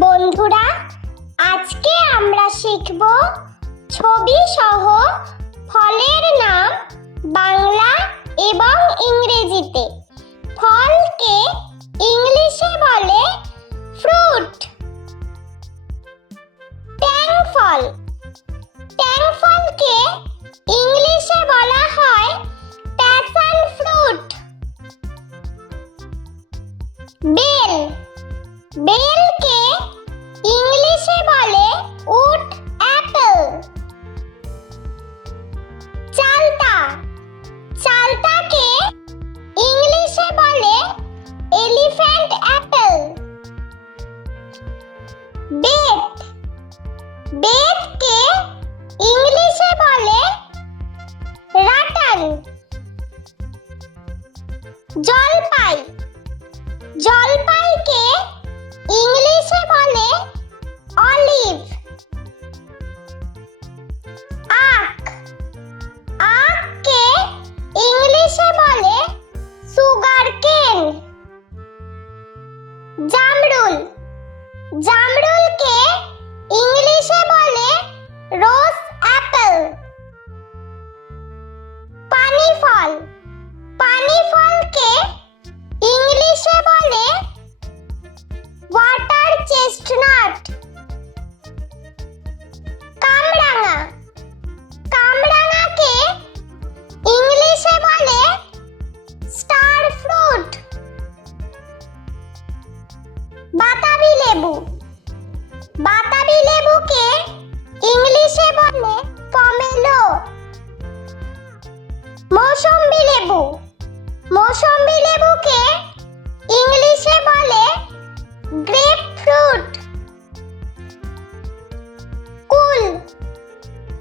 বন্ধুরা, আজকে আমরা শিখব ছবি সহ ফলের নাম বাংলা এবং ইংরেজিতে। ফলকে ইংলিশে বলে ফ্রুট। ট্যাং ফল, ট্যাং ফলকে ইংলিশে বলা হয় প্যাশন ফ্রুট। বেল, বেলকে ইংলিশে বলে উড অ্যাপল। চালতা, চালতাকে ইংলিশে বলে এলিফ্যান্ট অ্যাপল। বেত, বেতকে ইংলিশে বলে রাটান। জলপাই, জলপাইকে ইংলিশে বলে অলিভ। আখ, আখকে ইংলিশে বলে সুগার কেন। জামরুল, জামরুলকে ইংলিশে বলে রোজ অ্যাপল। পানি ফল, পানি ফলকে ইংলিশে বলে ওয়াটার চেস্টনাট। কামরাঙা, কামরাঙাকে ইংলিশে বলে স্টার ফ্রুট। বাতাবি লেবু, বাতাবি লেবুকে ইংলিশে বলে পমেলো। মৌসম্বি লেবু, মৌসম্বি লেবুকে ইংলিশে বলে গ্রেপ ফ্রুট। কুল,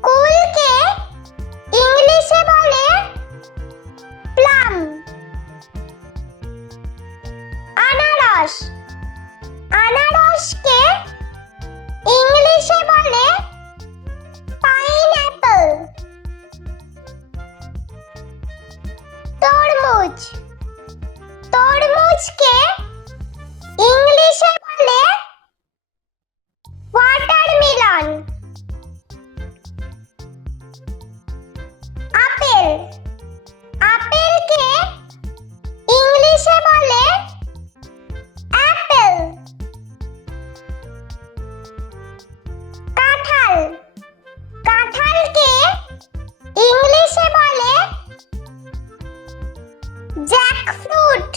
কুলকে ইংলিশে বলে প্লাম। আনারস, আনারসকে ইংলিশে বলে পাইনঅ্যাপল। তরমুজ, তরমুজকে ইংলিশে বলে ওয়াটারমেলন। আপেল, আপেলকে ইংলিশে বলে অ্যাপেল। কাঁঠাল, কাঁঠালকে ইংলিশে বলে জ্যাকফ্রুট।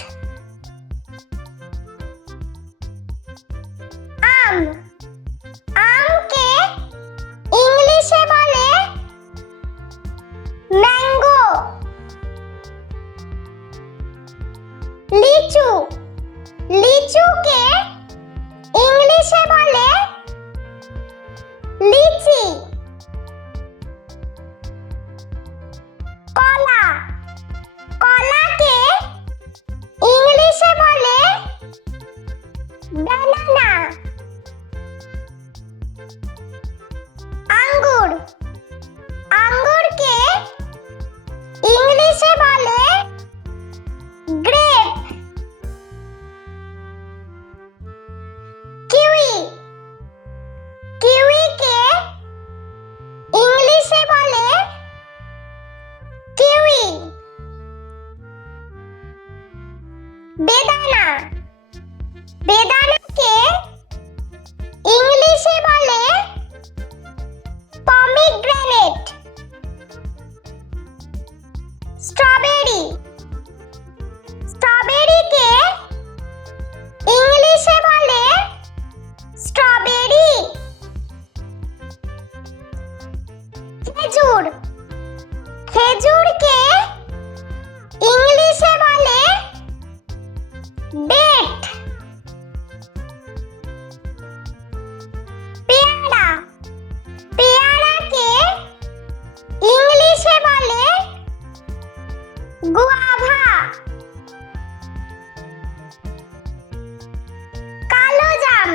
আম, আমকে ইংলিশে বলে ম্যাঙ্গো। লিচু, লিচুকে ইংলিশে বলে লিচি। কলা, কলাকে ইংলিশে বলে ব্যানানা। আঙ্গুর, আঙ্গুরকে ইংলিশে বলে গ্রেপ। কিউই, কিউইকে ইংলিশে বলে কিউই। বেদানা, বেদানাকে ইংলিশে বলে পমিগ্রেনেট। স্ট্রবেরি, স্ট্রবেরিকে ইংলিশে বলে স্ট্রবেরি। খেজুর, খেজুরকে ইংলিশে বলে ডেট। পেয়ারা, পেয়ারাকে ইংলিশে বলে গুয়াভা। কালো জাম,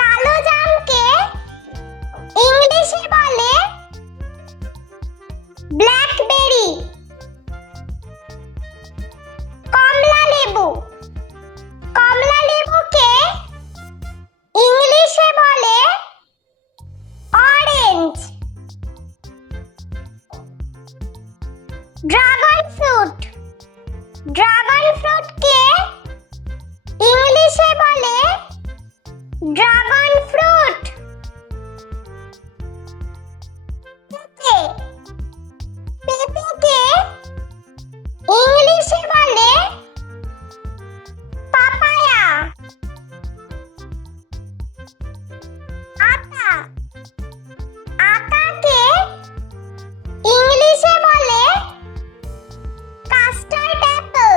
কালো জামকে ইংলিশে বলে ব্ল্যাকবেরি। কমলা লেবু, ফ্রুটকে ইংলিশে বলে ড্রাগন ফ্রুট। পেঁপেকে ইংলিশে বলে পাপায়া। আতাকে ইংলিশে বলে কাস্টার্ড অ্যাপল।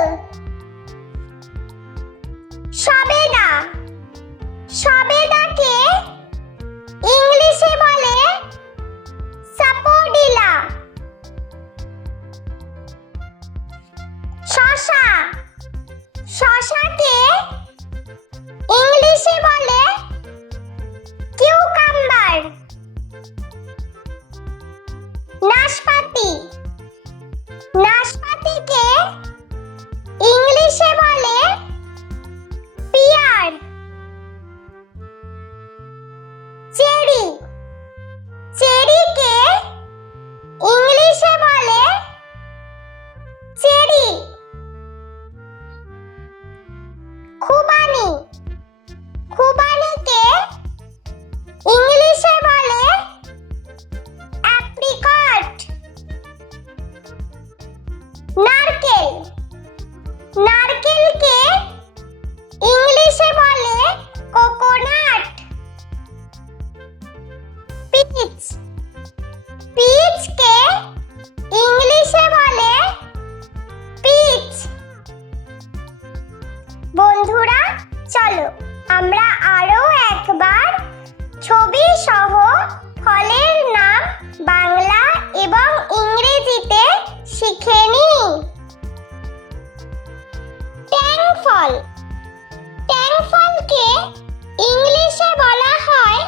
সবেদাকে ইংলিশে বলে সাপোডিলা। শসাকে ইংলিশে বলে কিউকাম্বার। নাশপাতিকে ইংলিশে বলে পিয়ার। চেরিকে ইংলিশে বলে চেরি। খুবানিকে ইংলিশে বলে অ্যাপ্রিকট। নারকেলকে ইংলিশে বলে কোকোনাট। পিচকে ইংলিশে বলে পিচ। বন্ধুরা, চলো আমরা আরো একবার ছবি সহ ফলের নাম বাংলা এবং ইংরেজিতে শিখে নিই। ট্যাংফলকে ইংলিশে বলা হয়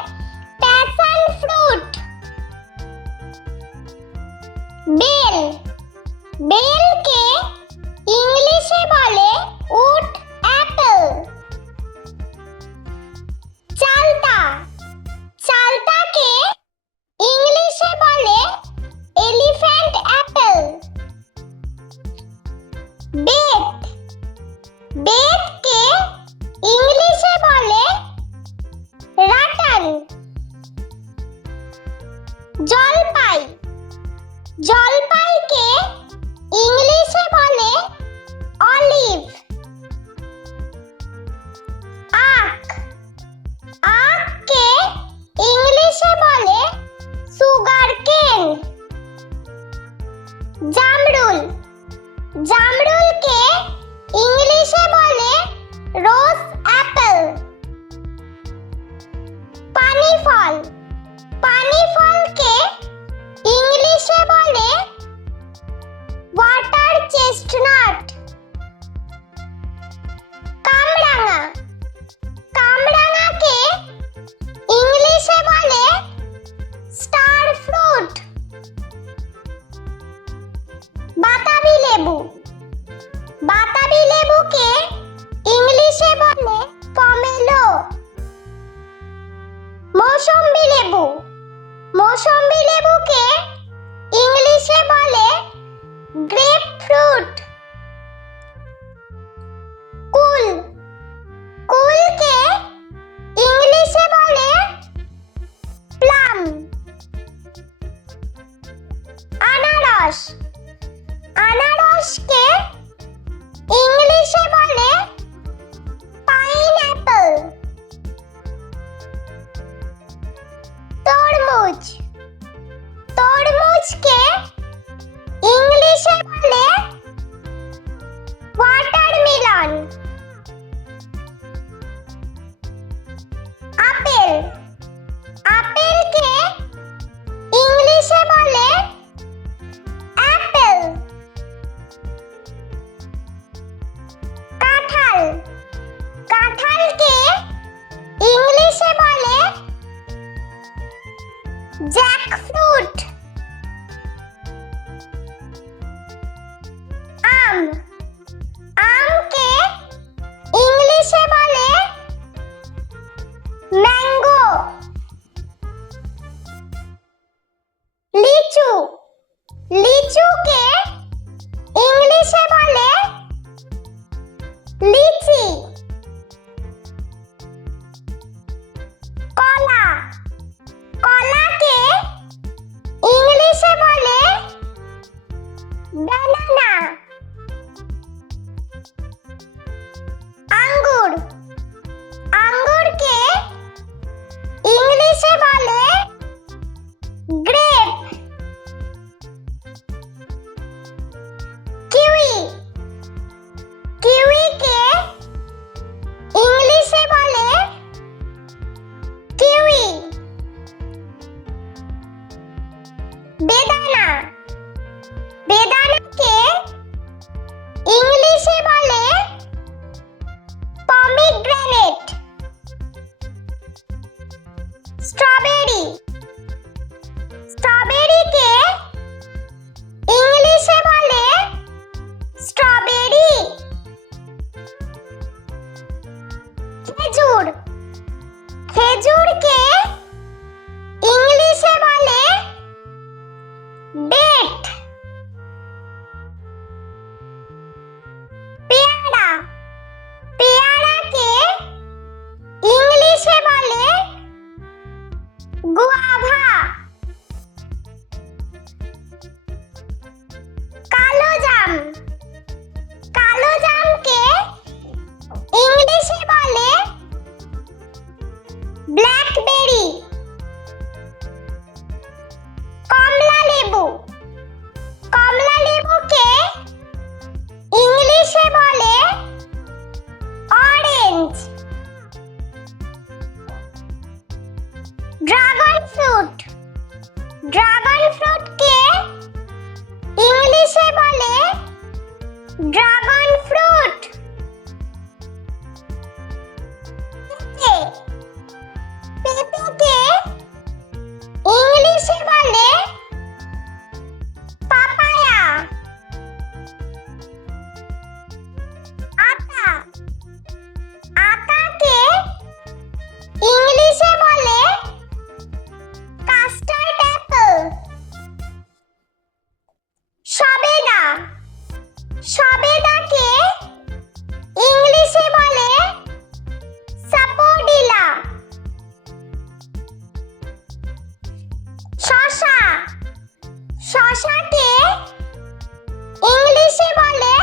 প্যাশন ফ্রুট। বেলকে ইংলিশে বলে উড অ্যাপল। চালতাকে ইংলিশে বলে এলিফ্যান্ট অ্যাপল। বেতকে ইংলিশে বলে রাটান। জলপাইকে ইংলিশে বলে অলিভ। আখকে ইংলিশে বলে সুগার কেন। জামরুলকে ইংলিশে বলে রোজ অ্যাপল। পানিফলকে ইংলিশে বলে ওয়াটার চেস্টনাট। কামরাঙাকে ইংলিশে বলে স্টার ফ্রুট। বাতাবি লেবুকে ইংলিশে বলে পমেলো। মৌসম্বি লেবুকে ইংলিশে বলে গ্রেপ ফ্রুট। কুলকে ইংলিশে বলে প্লাম। আনারসকে ইংলিশে বলে পাইনঅ্যাপল। তরমুজকে ইংলিশে বলে ওয়াটারমেলন। আপেলকে ইংলিশে বলে ফ্রুট। ড্রাগন ফ্রুটকে ইংলিশে বলে ড্রাগন ফ্রুট। পেঁপেকে ইংলিশে বলে পাপায়া। আতাকে ইংলিশে বলে কাস্টার্ড অ্যাপল। সবেদাকে ইংলিশে বলে সাপোডিলা। শসাকে ইংলিশে বলে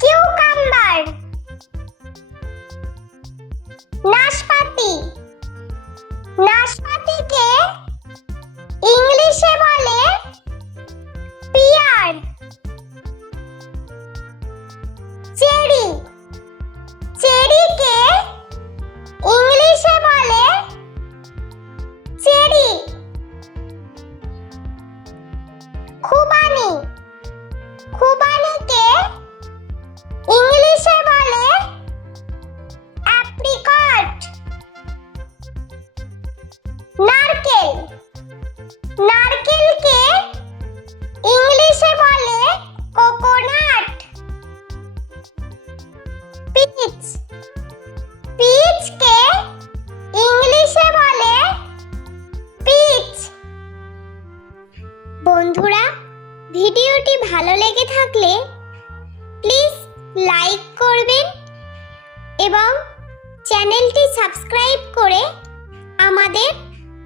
কিউকাম্বার। নাশপাতিকে ইংলিশে বলে পিয়ার। চেরিকে ইংলিশে বলে চেরি। খুবানিকে ইংলিশে বলে অ্যাপ্রিকট। নারকেলকে ইংলিশে বলে কোকোনাট। পিচকে ইংলিশে বলে পিচ। বন্ধুরা, ভিডিওটি ভালো লেগে থাকলে প্লিজ লাইক করবেন এবং চ্যানেলটি সাবস্ক্রাইব করে আমাদের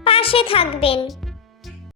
পাশে থাকবেন।